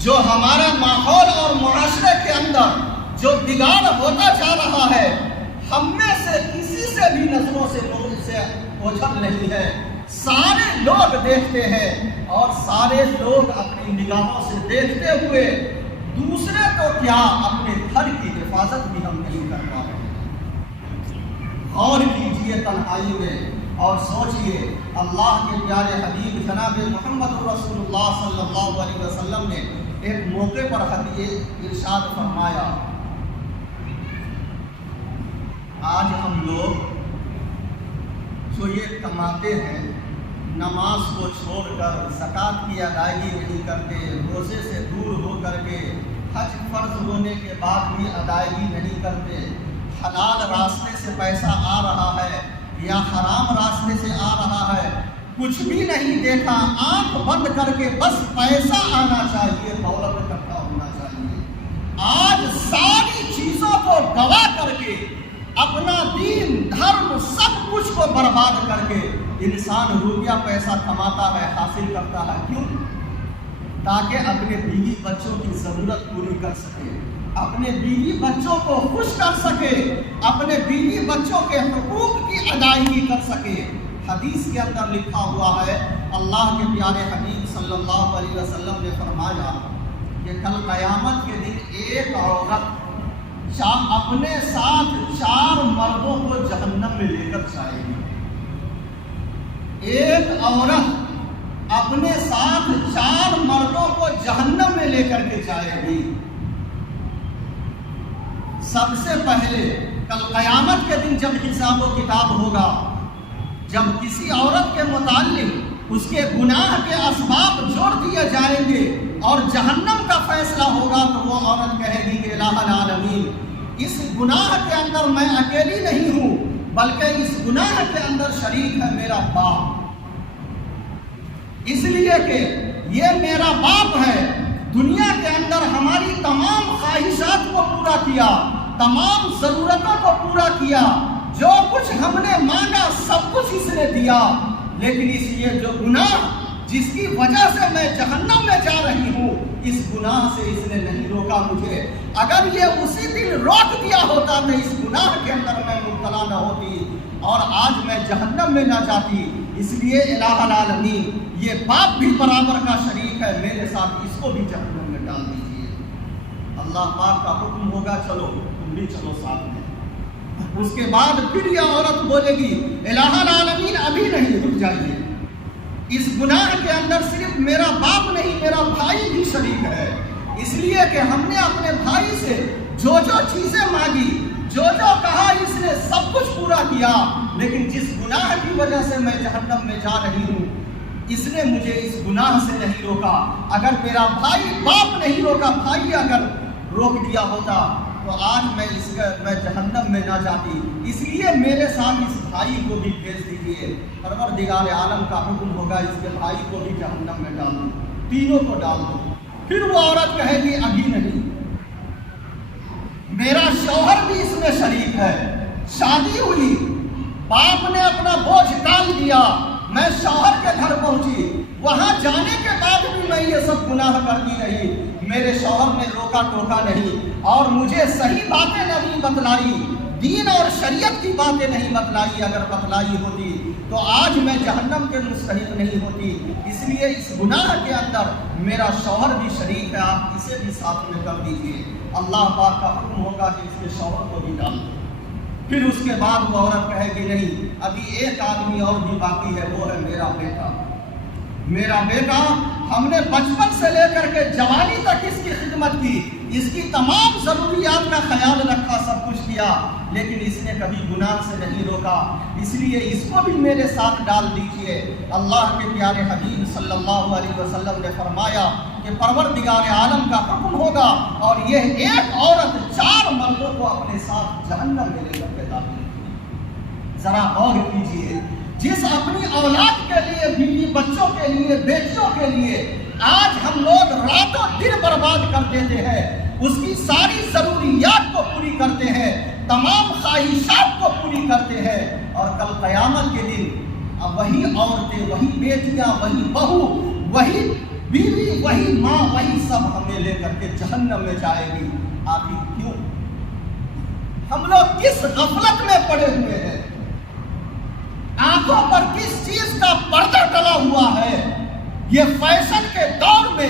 جو ہمارا ماحول اور معاشرے کے اندر جو بگاڑ ہوتا جا رہا ہے، ہم میں سے کسی سے بھی نظروں سے اوجھل نہیں ہے۔ سارے لوگ دیکھتے ہیں اور سارے لوگ اپنی نگاہوں سے دیکھتے ہوئے دوسرے تو کیا اپنے گھر کی حفاظت بھی ہم نہیں کر پا رہے۔ غور کیجئے تنہائی میں اور سوچئے، اللہ کے پیارے حبیب جناب محمد رسول اللہ صلی اللہ علیہ وسلم نے ایک موقع پر ارشاد فرمایا، آج ہم لوگ جو یہ کماتے ہیں، نماز کو چھوڑ کر زکوٰۃ کی ادائیگی نہیں کرتے، روزے سے دور ہو کر کے حج فرض ہونے کے بعد بھی ادائیگی نہیں کرتے، حلال راستے سے پیسہ آ رہا ہے یا حرام راستے سے آ رہا ہے، کچھ بھی نہیں دیکھا، آنکھ بند کر کے بس پیسہ آنا چاہیے، دولت اکٹھا ہونا چاہیے۔ آج ساری چیزوں کو گوا کر کے، اپنا دین دھرم سب کچھ کو برباد کر کے انسان روپیہ پیسہ کماتا ہے، حاصل کرتا ہے، کیوں؟ تاکہ اپنے بیوی بچوں کی ضرورت پوری کر سکے، اپنے بیوی بچوں کو خوش کر سکے، اپنے بیوی بچوں کے حقوق کی ادائیگی کر سکے۔ حدیث کے اندر لکھا ہوا ہے، اللہ کے پیارے حبیب صلی اللہ علیہ وسلم نے فرمایا کہ کل قیامت کے دن ایک عورت اپنے ساتھ 4 مردوں کو جہنم میں لے کر جائے گی۔ ایک عورت اپنے ساتھ 4 مردوں کو جہنم میں لے کر کے جائے گی۔ سب سے پہلے کل قیامت کے دن جب حساب و کتاب ہوگا، جب کسی عورت کے متعلق اس کے گناہ کے اسباب جوڑ دیے جائیں گے اور جہنم کا فیصلہ ہوگا، تو وہ عورت کہے گی کہ الہ العالمین، اس گناہ کے اندر میں اکیلی نہیں ہوں، بلکہ اس گناہ کے اندر شریک ہے میرا باپ، اس لیے کہ یہ میرا باپ ہے، دنیا کے اندر ہماری تمام خواہشات کو پورا کیا، تمام ضرورتوں کو پورا کیا، جو کچھ ہم نے مانگا سب کچھ اس نے دیا، لیکن اس یہ جو گناہ جس کی وجہ سے میں جہنم میں جا رہی ہوں، اس گناہ سے اس نے نہیں روکا مجھے۔ اگر یہ اسی دن روک دیا ہوتا تو اس گناہ کے اندر میں مبتلا نہ ہوتی اور آج میں جہنم میں نہ جاتی۔ اس لیے الہ العالمین، یہ باپ بھی برابر کا شریک ہے، میرے ساتھ اس کو بھی جہنم میں ڈال دیجیے۔ اللہ پاک کا حکم ہوگا، چلو تم بھی چلو ساتھ میں۔ اس کے بعد پھر یہ عورت بولے گی، الہ العالمین ابھی نہیں، رک جائیے، اس گناہ کے اندر صرف میرا باپ نہیں، میرا بھائی بھی شریک ہے، اس لیے کہ ہم نے اپنے بھائی سے جو چیزیں مانگی، جو کہا، اس نے سب کچھ پورا کیا، لیکن جس گناہ کی وجہ سے میں جہنم میں جا رہی ہوں، اس نے مجھے اس گناہ سے نہیں روکا۔ اگر میرا بھائی، باپ نہیں روکا، بھائی اگر روک دیا ہوتا تو آج میں جہنم میں نہ جاتی۔ اس لیے میرے ساتھ اس بھائی کو بھی بھیج دیجیے۔ پروردگار عالم کا حکم ہوگا، اس کے بھائی کو بھی جہنم میں ڈال دو، تینوں کو ڈال دو۔ پھر وہ عورت کہے گی، ابھی نہیں، میرا شوہر بھی اس میں شریک ہے، شادی ہوئی، باپ نے اپنا بوجھ ڈال دیا، میں شوہر کے گھر پہنچی، وہاں جانے کے بعد بھی میں یہ سب گناہ کرتی رہی، میرے شوہر نے روکا ٹوکا نہیں اور مجھے صحیح باتیں نہیں بتلائی، دین اور شریعت کی باتیں نہیں بتلائی۔ اگر بتلائی ہوتی تو آج میں جہنم کے مستحق نہیں ہوتی۔ اس لیے اس گناہ کے اندر میرا شوہر بھی شریک ہے، آپ اسے بھی ساتھ میں کر دیجیے۔ اللہ پاک کا حکم ہوگا کہ اس کے شوہر کو بھی ڈال دو۔ پھر اس کے بعد وہ عورت کہے گی، نہیں، ابھی ایک آدمی اور بھی باقی ہے، وہ ہے میرا بیٹا۔ میرا بیٹا، ہم نے بچپن سے لے کر کے جوانی تک اس کی خدمت کی، اس کی تمام ضروریات کا خیال رکھا، سب کچھ کیا، لیکن اس نے کبھی گناہ سے نہیں روکا، اس لیے اس کو بھی میرے ساتھ ڈال دیجئے۔ اللہ کے پیارے حبیب صلی اللہ علیہ وسلم نے فرمایا کہ پروردگار عالم کا حکم ہوگا اور یہ ایک عورت 4 مردوں کو اپنے ساتھ جہنم میں لے کر کے داخل ہوگی۔ ذرا غور کیجئے، جس اپنی اولاد کے لیے، بیوی بچوں کے لیے، بیٹیوں کے لیے آج ہم لوگ راتوں دن برباد کر دیتے ہیں، اس کی ساری ضروریات کو پوری کرتے ہیں، تمام خواہشات کو پوری کرتے ہیں، اور کل قیامت کے دن اب وہی عورتیں، وہی بیٹیاں، وہی بہو، وہی بیوی وہی ماں وہی سب ہمیں لے کر کے جہنم میں جائے گی. آخر کیوں؟ ہم لوگ کس غفلت میں پڑے ہوئے ہیں؟ آنکھوں پر کس چیز کا پردہ ڈلا ہوا ہے؟ یہ فیشن کے دور میں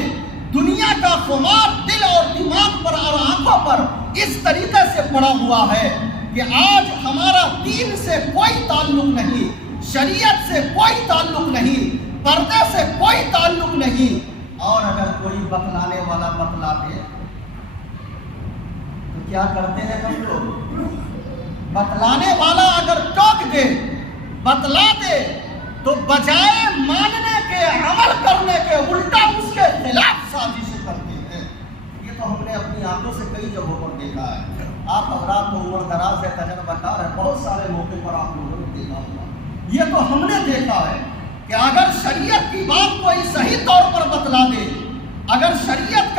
دنیا کا خمار دل اور دماغ پر اور آنکھوں پر اس طریقے سے پڑا ہوا ہے کہ آج ہمارا دین سے کوئی تعلق نہیں، شریعت سے کوئی تعلق نہیں، پردے سے کوئی تعلق نہیں. اور اگر کوئی بتلانے والا بتلا دے تو کیا کرتے ہیں ہم لوگ؟ بتلانے والا اگر ٹوک دے، بتلا دے، تو بجائے ماننے کے، عمل کرنے کے، الٹا اس کے خلاف سازشیں کرتے ہیں. یہ تو ہم نے اپنی آنکھوں سے کئی جگہوں پر دیکھا ہے. آپ حضرات کو عمر دراز ہے، تجربہ کار ہے، بہت سارے موقع پر آپ لوگوں نے دیکھا ہوگا. یہ تو ہم نے دیکھا ہے کہ اگر شریعت کی بات کوئی صحیح طور پر بتلا دے، اگر شریعت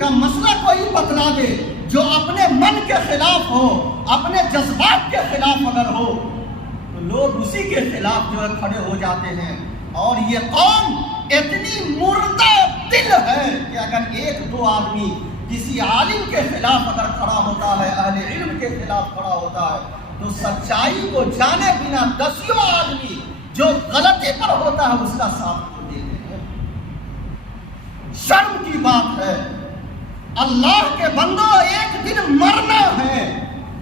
کا مسئلہ کوئی بتلا دے جو اپنے من کے خلاف ہو، اپنے جذبات کے خلاف اگر ہو، تو لوگ اسی کے خلاف جو ہے کھڑے ہو جاتے ہیں. اور یہ قوم اتنی مردہ دل ہے کہ اگر ایک دو آدمی کسی عالم کے خلاف اگر کھڑا ہوتا ہے، اہل علم کے خلاف کھڑا ہوتا ہے، تو سچائی کو جانے بنا دسیوں آدمی جو غلطی پر ہوتا ہے اس کا ساتھ کو دیتے ہیں. شرم کی بات ہے. اللہ کے بندوں، ایک دن مرنا ہے.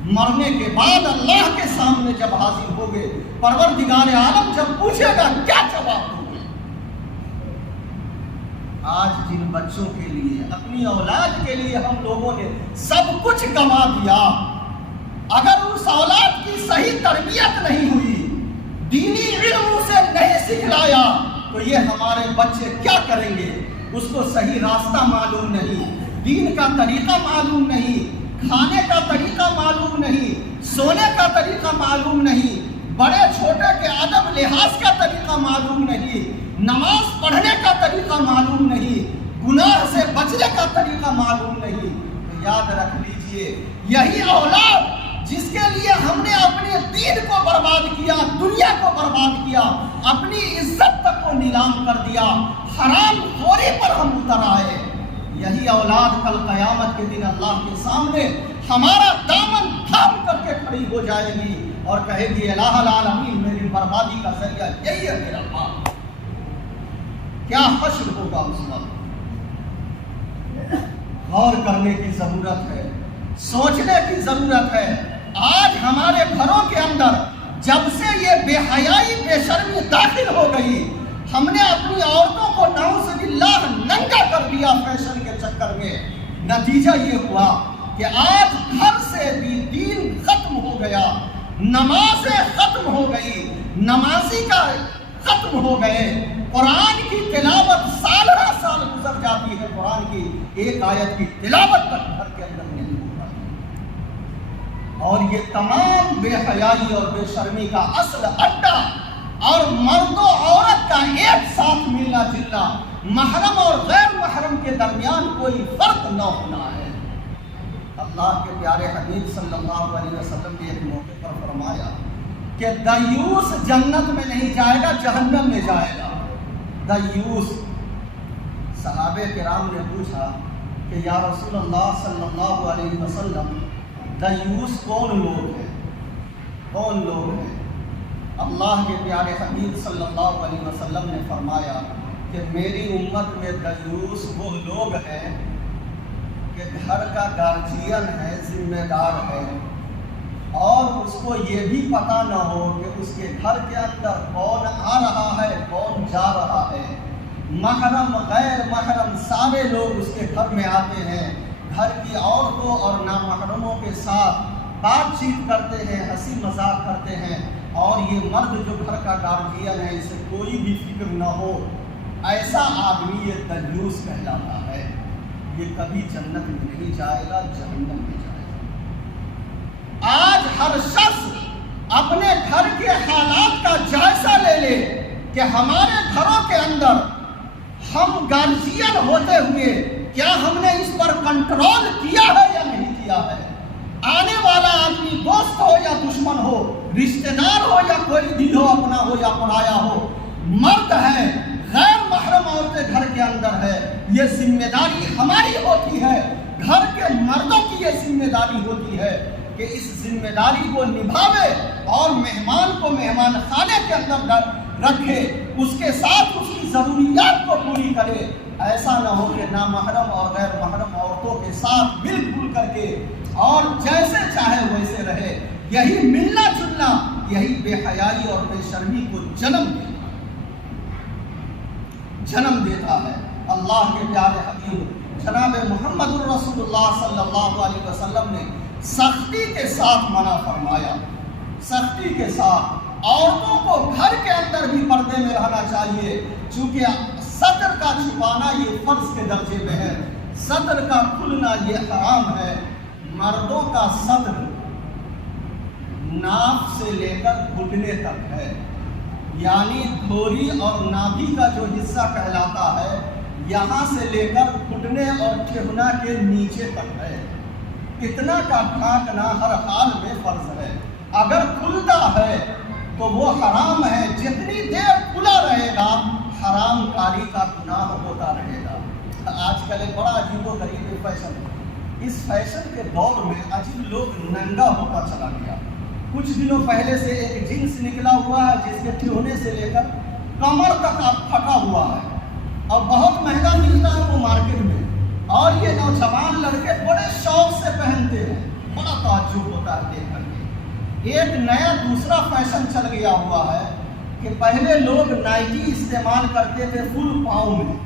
مرنے کے بعد اللہ کے سامنے جب حاضر ہوگے، پروردگار عالم جب پوچھے گا کیا جواب دو گے؟ آج جن بچوں کے لیے، اپنی اولاد کے لیے ہم لوگوں نے سب کچھ گنوا دیا، اگر اس اولاد کی صحیح تربیت نہیں ہوئی، دینی علم اسے نہیں سکھلایا، تو یہ ہمارے بچے کیا کریں گے؟ اس کو صحیح راستہ معلوم نہیں، دین کا طریقہ معلوم نہیں، کھانے کا طریقہ معلوم نہیں، سونے کا طریقہ معلوم نہیں، بڑے چھوٹے کے ادب لحاظ کا طریقہ معلوم نہیں، نماز پڑھنے کا طریقہ معلوم نہیں، گناہ سے بچنے کا طریقہ معلوم نہیں. تو یاد رکھ لیجئے، یہی اولاد جس کے لیے ہم نے اپنے دین کو برباد کیا، دنیا کو برباد کیا، اپنی عزت تک کو نیلام کر دیا، حرام خوری پر ہم اتر آئے، یہی اولاد کل قیامت کے دن اللہ کے سامنے ہمارا دامن تھام کر کے کھڑی ہو جائے گی اور کہے گی الہ العالمین میری بربادی کا ذریعہ یہی ہے میرا باپ. کیا حشر ہوگا اس وقت؟ غور کرنے کی ضرورت ہے، سوچنے کی ضرورت ہے. آج ہمارے گھروں کے اندر جب سے یہ بے حیائی، بے شرمی داخل ہو گئی، ہم نے اپنی عورتوں کو نعوذ باللہ ننگا کر دیا فیشن کے چکر میں. نتیجہ یہ ہوا کہ آج گھر سے بھی دین ختم ہو گیا، نمازیں ختم ہو گئی، نمازی کا ختم ہو گئے، قرآن کی تلاوت سال ہر سال گزر جاتی ہے، قرآن کی ایک آیت کی تلاوت تک گھر کے اندر نہیں ہو رہا. اور یہ تمام بے حیائی اور بے شرمی کا اصل اڈا اور مرد و عورت کا ایک ساتھ ملنا جلنا، محرم اور غیر محرم کے درمیان کوئی فرق نہ ہونا ہے. اللہ کے پیارے حبیب صلی اللہ علیہ وسلم نے ایک موقع پر فرمایا کہ دیوس جنت میں نہیں جائے گا، جہنم میں جائے گا. دیوس. صحابہ کرام نے پوچھا کہ یا رسول اللہ صلی اللہ علیہ وسلم، دیوس کون لوگ ہیں؟ کون لوگ ہیں؟ اللہ کے پیارے حبیب صلی اللہ علیہ وسلم نے فرمایا کہ میری امت میں دیوس وہ لوگ ہیں کہ گھر کا گارجین ہے، ذمہ دار ہے، اور اس کو یہ بھی پتہ نہ ہو کہ اس کے گھر کے اندر کون آ رہا ہے، کون جا رہا ہے. محرم غیر محرم سارے لوگ اس کے گھر میں آتے ہیں، گھر کی عورتوں اور نامحرموں کے ساتھ بات چیت کرتے ہیں، ہنسی مذاق کرتے ہیں، اور یہ مرد جو گھر کا گارجین ہے اسے کوئی بھی فکر نہ ہو. ایسا آدمی یہ دیوس کہلاتا ہے. یہ کبھی جنت میں نہیں جائے گا، جہنم میں جائے گا. آج ہر شخص اپنے گھر کے حالات کا جائزہ لے لے کہ ہمارے گھروں کے اندر ہم گارجین ہوتے ہوئے کیا ہم نے اس پر کنٹرول کیا ہے یا نہیں کیا ہے. آنے والا آدمی دوست ہو یا دشمن ہو، رشتہ دار ہو یا کوئی دل ہو، اپنا ہو یا پرایا ہو، مرد ہے، غیر محرم عورتیں گھر کے اندر ہے، یہ ذمہ داری ہماری ہوتی ہے، گھر کے مردوں کی یہ ذمہ داری ہوتی ہے کہ اس ذمہ داری کو نبھاوے اور مہمان کو مہمان خانے کے اندر رکھے، اس کے ساتھ اس کی ضروریات کو پوری کرے۔ ایسا نہ ہو کہ نامحرم اور غیر محرم عورتوں کے ساتھ مل جل کر کے اور جیسے چاہے ویسے رہے۔ یہی ملنا جلنا، یہی بے حیائی اور بے شرمی کو جنم دیتا ہے۔ اللہ کے پیارے حبیب جناب محمد الرسول اللہ صلی اللہ علیہ وسلم نے سختی کے ساتھ منع فرمایا، سختی کے ساتھ عورتوں کو گھر کے اندر بھی پردے میں رہنا چاہیے، چونکہ صدر کا چھپانا یہ فرض کے درجے میں ہے، صدر کا کھلنا یہ حرام ہے۔ مردوں کا صدر ناف سے لے کر گھٹنے تک ہے، یعنی دھوری اور نابی کا جو حصہ کہلاتا ہے یہاں سے لے کر گھٹنے اور ٹھہنا کے نیچے تک ہے۔ اتنا کا ڈھانکنا ہر حال میں فرض ہے، اگر کھلتا ہے تو وہ حرام ہے، جتنی دیر کھلا رہے گا حرام کاری کا گناہ ہوتا رہے گا۔ آج کل ایک بڑا عجیب و غریب فیشن ہے، اس فیشن کے دور میں عجیب لوگ ننگا ہوتا چلا گیا۔ کچھ دنوں پہلے سے ایک جنس نکلا ہوا ہے جس کے ٹھہنے سے لے کر کمر تک پھٹا ہوا ہے اور بہت مہنگا ملتا ہے وہ مارکیٹ میں، اور یہ نوجوان لڑکے بڑے شوق سے پہنتے ہیں، بڑا تعجب ہوتا ہے دیکھ کر کے۔ ایک نیا دوسرا فیشن چل گیا ہوا ہے کہ پہلے لوگ نائٹی استعمال کرتے تھے فل پاؤں میں،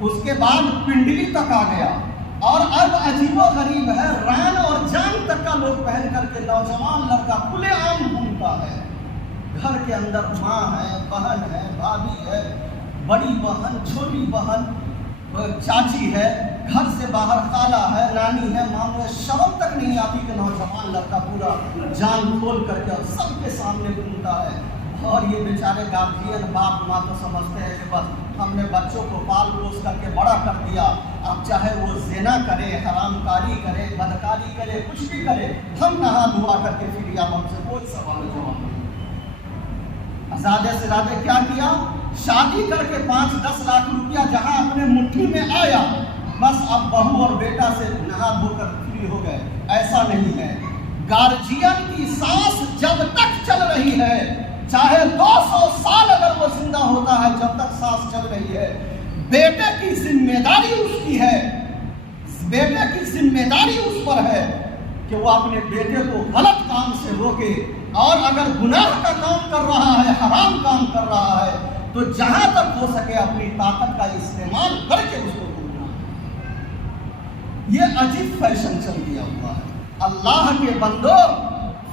اس کے بعد پنڈلی تک آ گیا، اور اب عجیب و غریب ہے رین اور جان تک کا لوگ پہن کر کے نوجوان لڑکا کھلے عام گھومتا ہے۔ گھر کے اندر ماں ہے، بہن ہے، بھابھی ہے، بڑی بہن، چھوٹی بہن، چاچی ہے، گھر سے باہر خالہ ہے، نانی ہے، ماموں ہے، شرم تک نہیں آتی کہ نوجوان لڑکا پورا جان کھول کر کے اور سب کے سامنے گھومتا ہے۔ اور یہ بیچارے گارجین باپ ماں تو سمجھتے ہیں کہ بس ہم نے بچوں کو پال پوس کر کے بڑا کر دیا، اب چاہے وہ زنا کرے، حرام کاری کرے، بدکاری کرے، کچھ بھی کرے، ہم نہا دھوا کر کے پھر یا ہم سے کوئی سوال جواب نہیں۔ زیادہ سے زیادہ کیا کیا؟ شادی کر کے 5-10 لاکھ روپیہ جہاں اپنے مٹھی میں آیا، بس اب بہو اور بیٹا سے نہا دھو کر فری ہو گئے۔ ایسا نہیں ہے، گارجین کی سانس جب تک چل رہی ہے، چاہے 200 سال اگر وہ زندہ ہوتا ہے، جب تک سانس چل رہی ہے، بیٹے کی ذمہ داری اس کی ہے، بیٹے کی ذمہ داری اس پر ہے کہ وہ اپنے بیٹے کو غلط کام سے روکے، اور اگر گناہ کا کام کر رہا ہے، حرام کام کر رہا ہے، تو جہاں تک ہو سکے اپنی طاقت کا استعمال کر کے اس کو روکنا۔ یہ عجیب فیشن چل گیا ہوا ہے۔ اللہ کے بندو،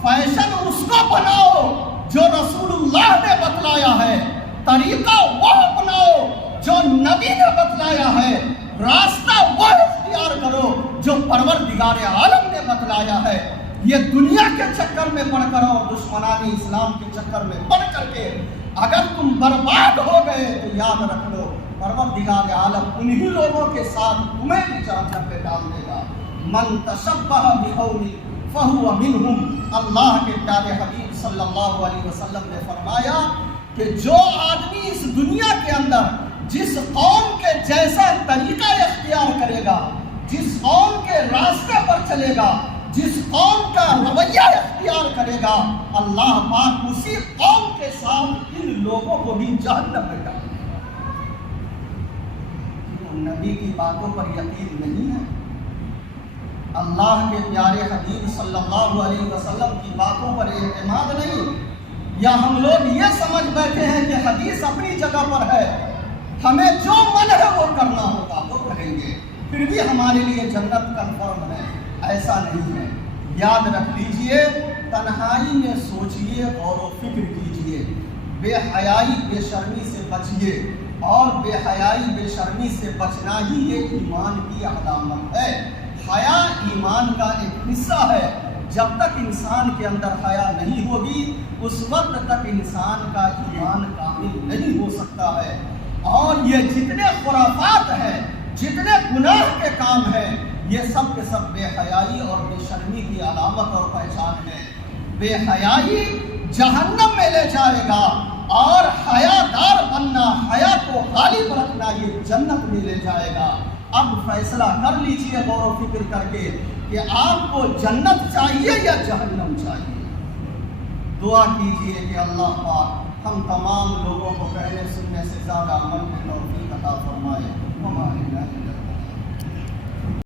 فیشن اس کو بناؤ جو رسول اللہ نے بتلایا ہے، طریقہ وہ اپناؤ جو نبی نے بتلایا ہے، راستہ وہ اختیار کرو جو پروردگار عالم نے بتلایا ہے۔ یہ دنیا کے چکر میں پڑ کر اور دشمنانی اسلام کے چکر میں پڑ کر کے اگر تم برباد ہو گئے تو یاد رکھ لو پروردگار عالم انہی لوگوں کے ساتھ تمہیں بھی جہنم پہ ڈال دے گا۔ من تشبہ بقوم فہو منہم، اللہ کے پیارے حبیب صلی اللہ علیہ وسلم نے فرمایا کہ جو آدمی اس دنیا کے اندر جس قوم کے جیسا طریقہ اختیار کرے گا، جس قوم کے راستے پر چلے گا، جس قوم کا رویہ اختیار کرے گا، اللہ پاک اسی قوم کے ساتھ ان لوگوں کو بھی جہنم میں ڈالے گا۔ نبی کی باتوں پر یقین نہیں ہے، اللہ کے پیارے حبیب صلی اللہ علیہ وسلم کی باتوں پر اعتماد نہیں، یا ہم لوگ یہ سمجھ بیٹھے ہیں کہ حدیث اپنی جگہ پر ہے، ہمیں جو من ہے وہ کرنا ہوگا وہ کریں گے، پھر بھی ہمارے لیے جنت کنفرم ہے۔ ایسا نہیں ہے، یاد رکھ لیجئے، تنہائی میں سوچئے، غور و فکر کیجئے، بے حیائی بے شرمی سے بچئے، اور بے حیائی بے شرمی سے بچنا ہی یہ ایمان کی علامت ہے۔ حیا ایمان کا ایک حصہ ہے، جب تک انسان کے اندر حیا نہیں ہوگی اس وقت تک انسان کا ایمان کامل نہیں ہو سکتا ہے۔ اور یہ جتنے خرافات ہیں، جتنے گناہ کے کام ہیں، یہ سب کے سب بے حیائی اور بے شرمی کی علامت اور پہچان ہے۔ بے حیائی جہنم میں لے جائے گا، اور حیادار بننا، حیا کو غالب رکھنا، یہ جنت میں لے جائے گا۔ اب فیصلہ کر لیجئے غور و فکر کر کے کہ آپ کو جنت چاہیے یا جہنم چاہیے۔ دعا کیجئے کہ اللہ پاک ہم تمام لوگوں کو کہنے سننے سے زیادہ عمل کی توفیق عطا فرمائے۔ ہمارے